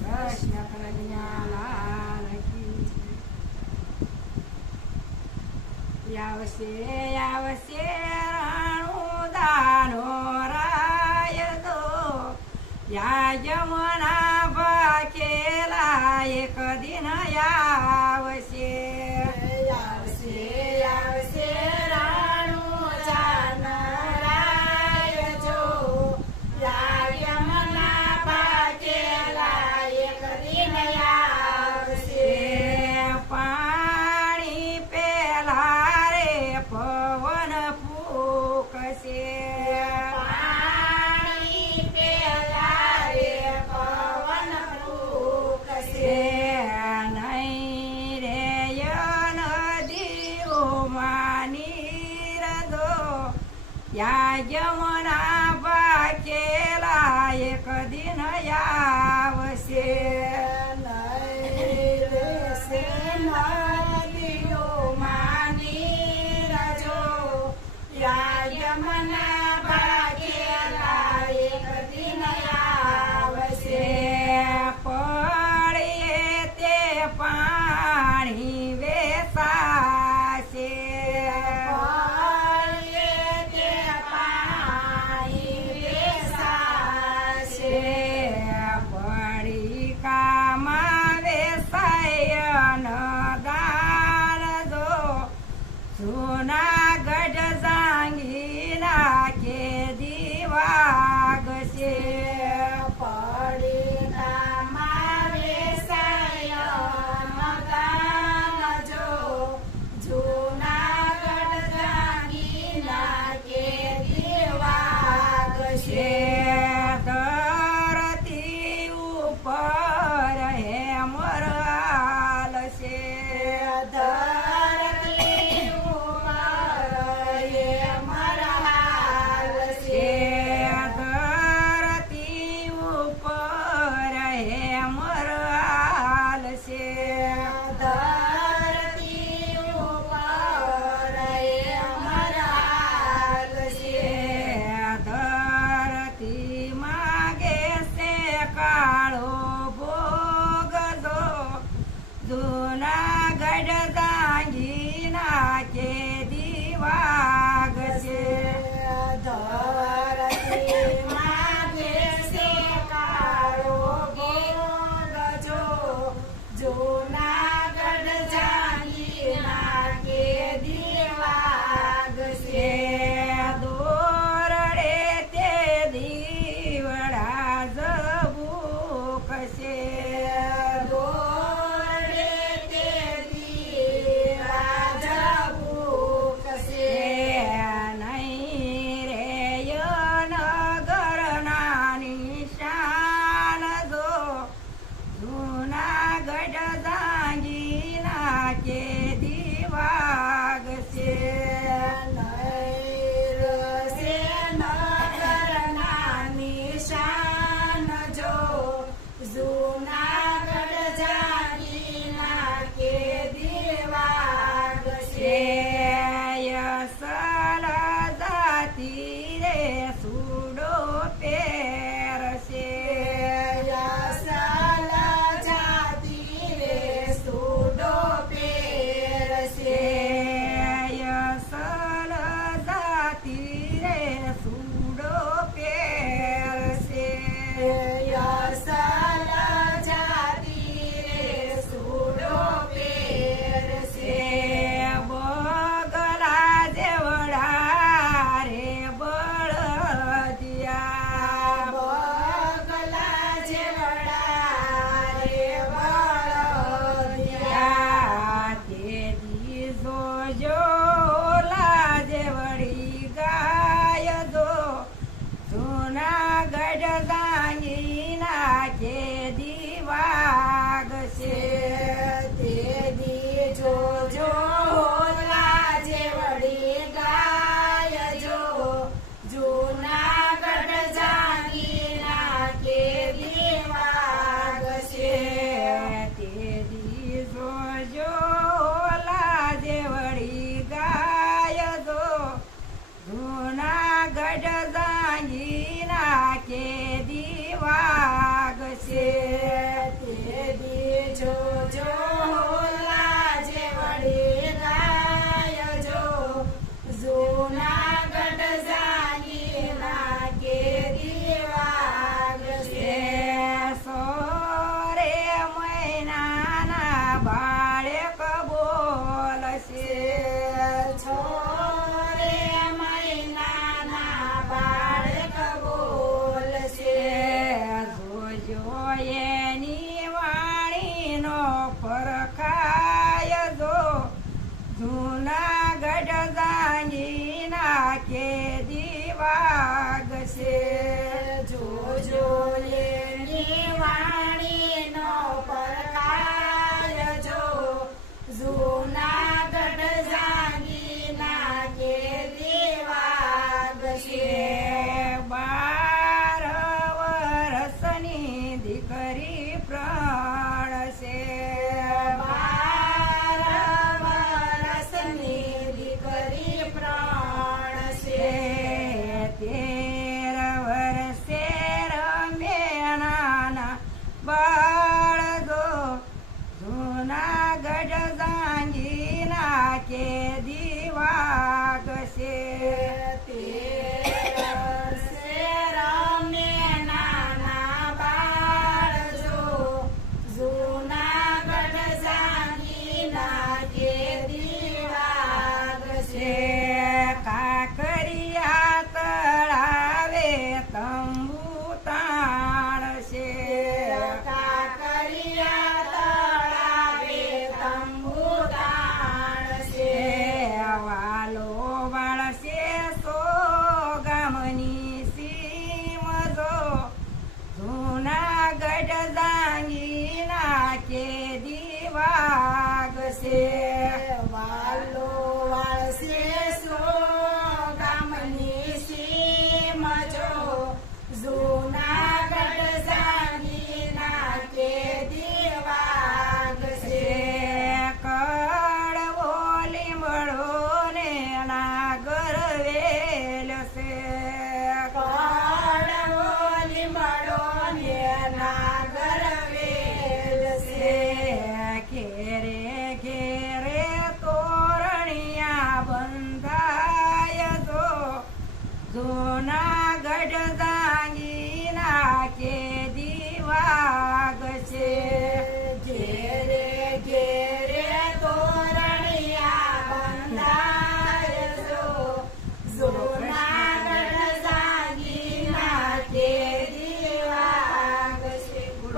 કૃષ્ણ કનૈયાલાલ કી જય. આવશે આવશે રાણું દાનો રાય દો યા યમુના ભાખેલા એક દિન આવશે. આવશે આવશે રાણું જાનો રાય જો યા યમુના ભાખેલા એક દિન આવશે. પાણી પેલા રે પવન ફૂંકશે પાણી પેલા રે પવન ફૂંકશે. નહીં રે નદીઓમાં નીર દો યા યમુના ભાખેલા એક દિન આવશે. નહીં રહેશે નદીઓમાં નીર જો યા યમુના ભાખેલા એક દિન આવશે. પડીએ તે પાણી વેસાશે પાળીએ તે પાણી વેસાશે. પડીકામાં વેસાય અન્નદાન દો જૂનાગઢ જાંગીના ખેદી વાગશે. પડીકામાં વેસાય અન્નદાન જો જૂનાગઢ જાંગીના ખેદી વાગશે. ધરતી ઉપર હેમર હાલશે ધરતી ઉપર હેમર હાલશે. ધરતી ઉપર હેમર હાલશે. ધરતી ઉપર હેમર હાલશે. ધરતી માગે છે કાળો ભોગ દો જૂનાગઢ જાંગીના ખેદી વાગશે. ધરતી માગે છે કાળો ભોગ જો જૂનાગઢ જાંગીના ખેદી વાગશે. દોરડે તે દીવડા ઝબૂકશે. દોરડે તે દીવા ઝબૂકશે. નહીં રે નગરના નિશાન દો જૂનાગઢ જાંગીના ખેદી વાગશે. નહીં રહેશે નગરના નિશાન જો જૂનાગઢ જાંગીના ખેદી વાગશે. યસલ જાતી રે સુડો પહેરશે. યસલ જાતી રે સૂડો પહેરશે. યસલ જાતી રે સુડો પહેરશે. યસલ જાતી રે સૂડો પહેરશે. બગલા જેવડા રે બળદિયા બગલા જેવડા રે બળદિયા. તે દીસો જોલા જેવડી ગાય દો જૂનાગઢ જાંગીના ખેદી વાગશે. તે દી જોજો ઓલા જેવડી ગાય જો જૂનાગઢ જાંગીના ખેદી વાગશે. તે દીસો જોલા જેવડી ગાય દો જૂનાગઢ જાંગીના ખેદી વાગશે. જો એની વાણીનો પરખાય જો જૂનાગઢ જાંગીના કે દિવાગશે જોજો એની વાણીનો પરખાય જો જૂનાગઢ જાંગીના કે દિવાગશે 12 વર્ષની દીકરી પ્રાણ છે